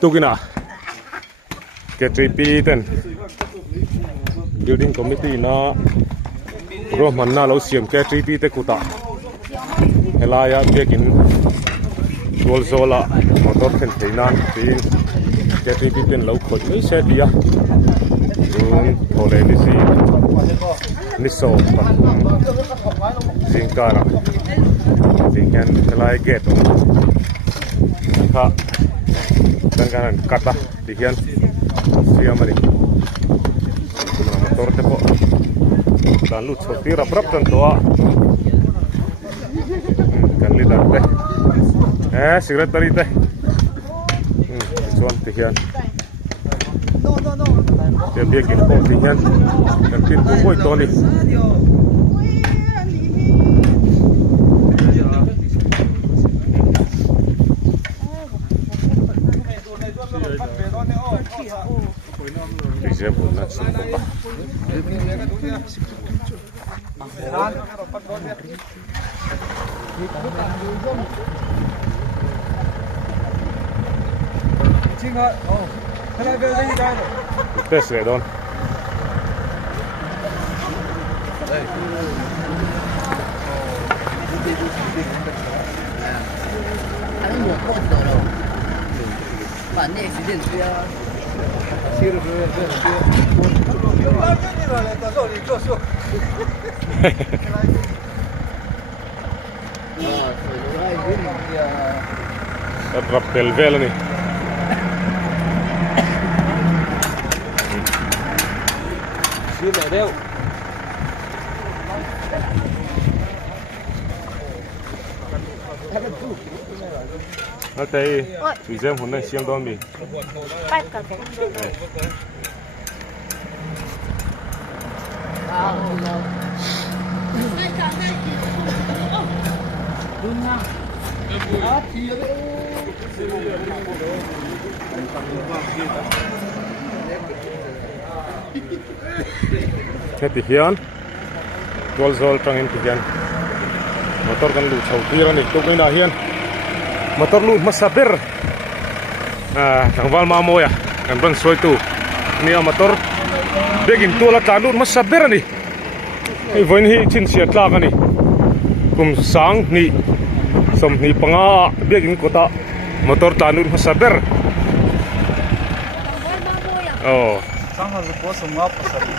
tukina KTP ten building committee na rohman na lo siam KTP te kuta helaya bekin golzola motor ten theinan tin KTP ten lo khot mai se dia run thole ni si ni so zingkara zingkan helaya get kha dengan kata dikian siapa ni motor tepo dan lut seperti rap-rap tentua kan lihat teh sigaret tadi teh cuan dikian dia bikin kok dikian dan pintu boy toni example na sumpa tes le don rappel vel ni đây tùy xem hôm nay xem đón đi thế thì hiền golzol trong em thì hiền motor kan lu chau tira ni tuk ina hian motor lu masaber thằng val ma moya kan ban soi tu ni motor begin tu la ta lu masaber ni ei voin hi chin sia tla ka ni kum sang ni som ni panga begin kota motor ta lu masaber sang ha ko som ngap pasari